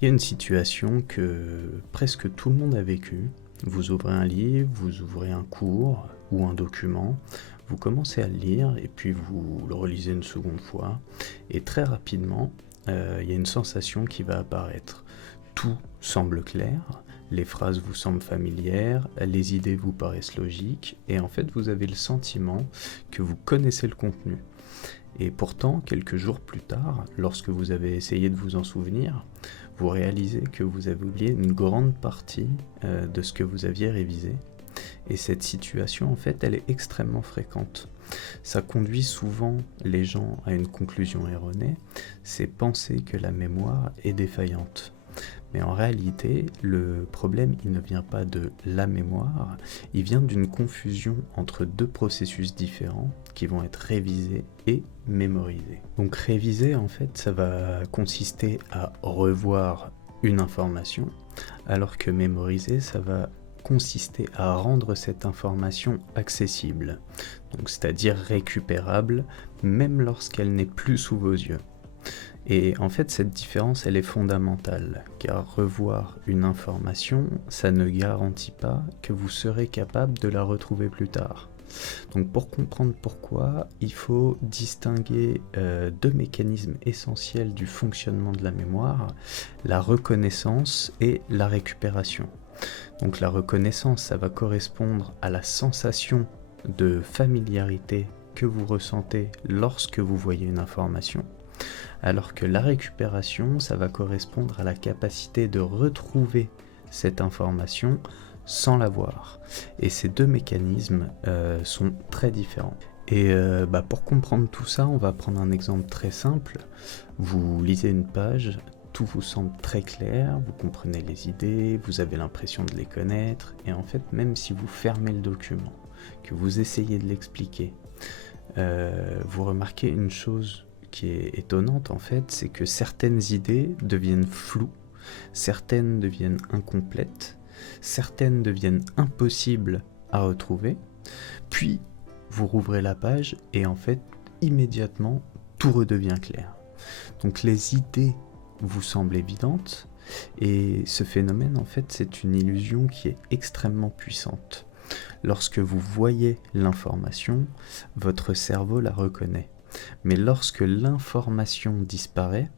Il y a une situation que presque tout le monde a vécue. Vous ouvrez un livre, vous ouvrez un cours ou un document, vous commencez à le lire et puis vous le relisez une seconde fois. Et très rapidement, il y a une sensation qui va apparaître. Tout semble clair, les phrases vous semblent familières, les idées vous paraissent logiques et en fait vous avez le sentiment que vous connaissez le contenu. Et pourtant, quelques jours plus tard, lorsque vous avez essayé de vous en souvenir, vous réalisez que vous avez oublié une grande partie de ce que vous aviez révisé. Et cette situation, en fait, elle est extrêmement fréquente. Ça conduit souvent les gens à une conclusion erronée, c'est penser que la mémoire est défaillante. Mais en réalité, le problème, il ne vient pas de la mémoire, il vient d'une confusion entre deux processus différents qui vont être révisés et mémorisés. Donc réviser, en fait, ça va consister à revoir une information, alors que mémoriser, ça va consister à rendre cette information accessible, donc c'est-à-dire récupérable, même lorsqu'elle n'est plus sous vos yeux. Et en fait, cette différence, elle est fondamentale, car revoir une information, ça ne garantit pas que vous serez capable de la retrouver plus tard. Donc pour comprendre pourquoi, il faut distinguer deux mécanismes essentiels du fonctionnement de la mémoire, la reconnaissance et la récupération. Donc la reconnaissance, ça va correspondre à la sensation de familiarité que vous ressentez lorsque vous voyez une information. Alors que la récupération, ça va correspondre à la capacité de retrouver cette information sans la voir. Et ces deux mécanismes sont très différents. Et pour comprendre tout ça, on va prendre un exemple très simple. Vous lisez une page, tout vous semble très clair, vous comprenez les idées, vous avez l'impression de les connaître, et en fait, même si vous fermez le document, que vous essayez de l'expliquer, vous remarquez une chose qui est étonnante en fait, c'est que certaines idées deviennent floues, certaines deviennent incomplètes, certaines deviennent impossibles à retrouver, puis vous rouvrez la page et en fait immédiatement tout redevient clair. Donc les idées vous semblent évidentes et ce phénomène en fait c'est une illusion qui est extrêmement puissante. Lorsque vous voyez l'information, votre cerveau la reconnaît. Mais lorsque l'information disparaît,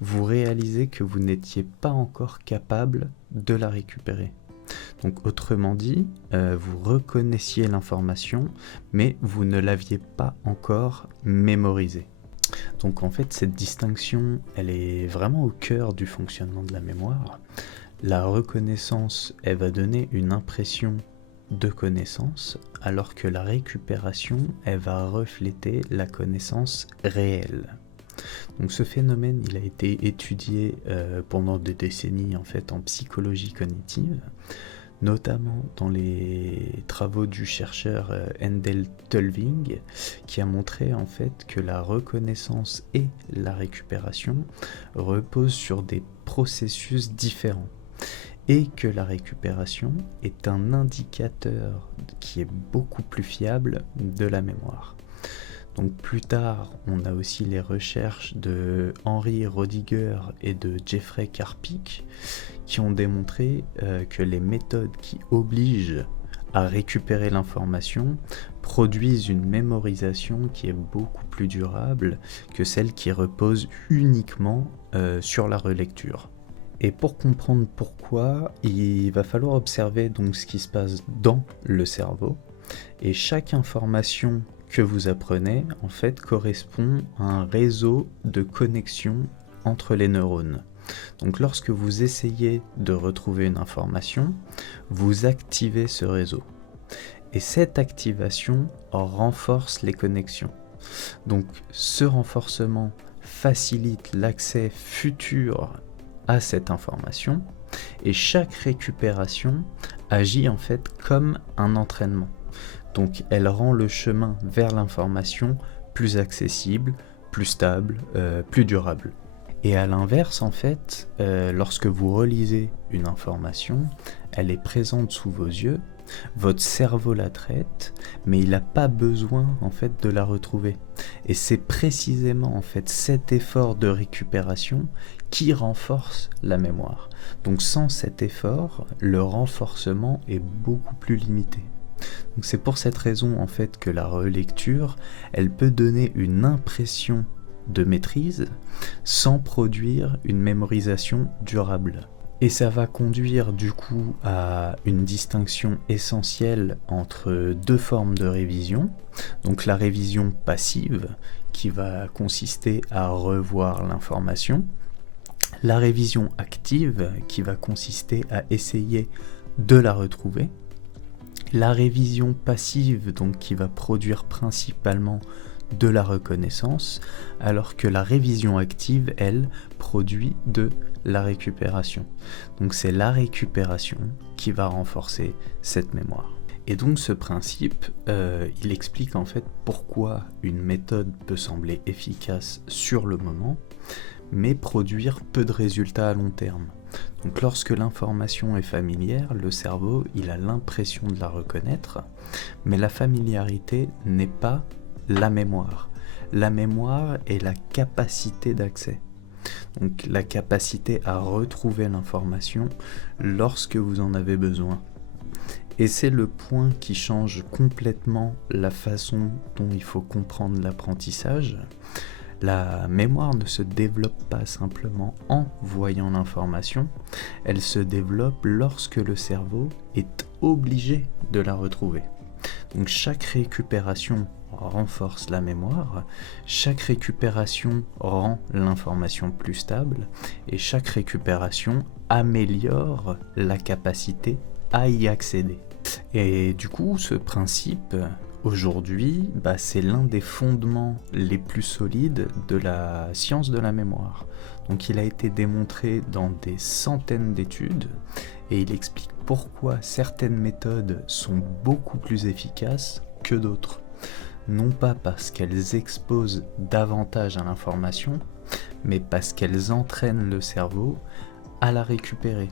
vous réalisez que vous n'étiez pas encore capable de la récupérer. Donc autrement dit, vous reconnaissiez l'information, mais vous ne l'aviez pas encore mémorisée. Donc en fait, cette distinction, elle est vraiment au cœur du fonctionnement de la mémoire. La reconnaissance, elle va donner une impression de connaissance, alors que la récupération, elle va refléter la connaissance réelle. Donc ce phénomène, il a été étudié pendant des décennies en fait en psychologie cognitive, notamment dans les travaux du chercheur Endel Tulving, qui a montré en fait que la reconnaissance et la récupération reposent sur des processus différents, et que la récupération est un indicateur qui est beaucoup plus fiable de la mémoire. Donc plus tard, on a aussi les recherches de Henry Rodiger et de Jeffrey Karpik qui ont démontré que les méthodes qui obligent à récupérer l'information produisent une mémorisation qui est beaucoup plus durable que celle qui repose uniquement sur la relecture. Et pour comprendre pourquoi, il va falloir observer donc ce qui se passe dans le cerveau. Et chaque information que vous apprenez, en fait, correspond à un réseau de connexion entre les neurones. Donc lorsque vous essayez de retrouver une information, vous activez ce réseau. Et cette activation renforce les connexions. Donc ce renforcement facilite l'accès futur à cette information, et chaque récupération agit en fait comme un entraînement. Donc elle rend le chemin vers l'information plus accessible, plus stable, plus durable. Et à l'inverse en fait, lorsque vous relisez une information, elle est présente sous vos yeux, votre cerveau la traite, mais il n'a pas besoin en fait de la retrouver. Et c'est précisément en fait cet effort de récupération qui renforce la mémoire. Donc sans cet effort, le renforcement est beaucoup plus limité. Donc c'est pour cette raison en fait que la relecture, elle peut donner une impression de maîtrise sans produire une mémorisation durable. Et ça va conduire du coup à une distinction essentielle entre deux formes de révision. Donc la révision passive qui va consister à revoir l'information, la révision active qui va consister à essayer de la retrouver, la révision passive donc qui va produire principalement de la reconnaissance, alors que la révision active, elle, produit de la récupération. Donc c'est la récupération qui va renforcer cette mémoire. Et donc ce principe, il explique en fait pourquoi une méthode peut sembler efficace sur le moment, mais produire peu de résultats à long terme. Donc lorsque l'information est familière, le cerveau, il a l'impression de la reconnaître, mais la familiarité n'est pas la mémoire. La mémoire est la capacité d'accès. Donc la capacité à retrouver l'information lorsque vous en avez besoin. Et c'est le point qui change complètement la façon dont il faut comprendre l'apprentissage. La mémoire ne se développe pas simplement en voyant l'information, elle se développe lorsque le cerveau est obligé de la retrouver. Donc chaque récupération renforce la mémoire, chaque récupération rend l'information plus stable et chaque récupération améliore la capacité à y accéder. Et du coup, ce principe, aujourd'hui, c'est l'un des fondements les plus solides de la science de la mémoire. Donc il a été démontré dans des centaines d'études et il explique pourquoi certaines méthodes sont beaucoup plus efficaces que d'autres. Non pas parce qu'elles exposent davantage à l'information, mais parce qu'elles entraînent le cerveau à la récupérer.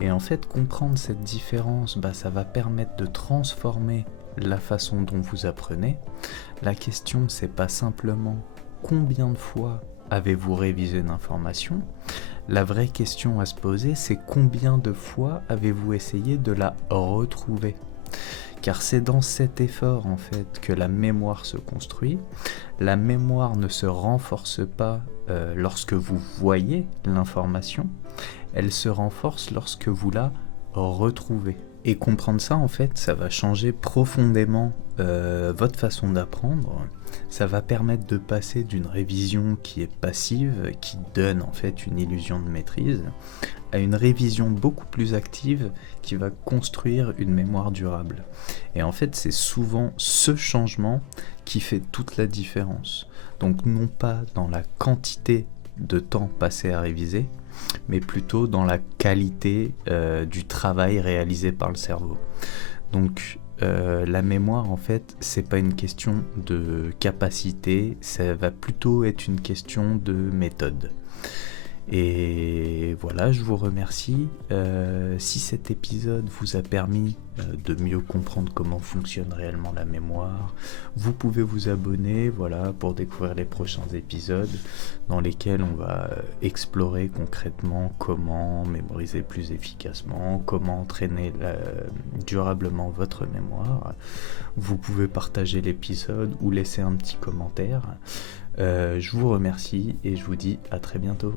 Et en fait, comprendre cette différence, ça va permettre de transformer la façon dont vous apprenez. La question, c'est pas simplement combien de fois avez-vous révisé une information. La vraie question à se poser, c'est combien de fois avez-vous essayé de la retrouver. Car c'est dans cet effort en fait que la mémoire se construit. La mémoire ne se renforce pas lorsque vous voyez l'information, elle se renforce lorsque vous la retrouvez. Et comprendre ça en fait, ça va changer profondément votre façon d'apprendre. Ça va permettre de passer d'une révision qui est passive, qui donne en fait une illusion de maîtrise, à une révision beaucoup plus active qui va construire une mémoire durable. Et en fait, c'est souvent ce changement qui fait toute la différence. Donc non pas dans la quantité de temps passé à réviser, mais plutôt dans la qualité du travail réalisé par le cerveau. Donc la mémoire en fait c'est pas une question de capacité, ça va plutôt être une question de méthode. Et voilà, je vous remercie. Si cet épisode vous a permis de mieux comprendre comment fonctionne réellement la mémoire, vous pouvez vous abonner pour découvrir les prochains épisodes dans lesquels on va explorer concrètement comment mémoriser plus efficacement, comment entraîner durablement votre mémoire. Vous pouvez partager l'épisode ou laisser un petit commentaire. Je vous remercie et je vous dis à très bientôt.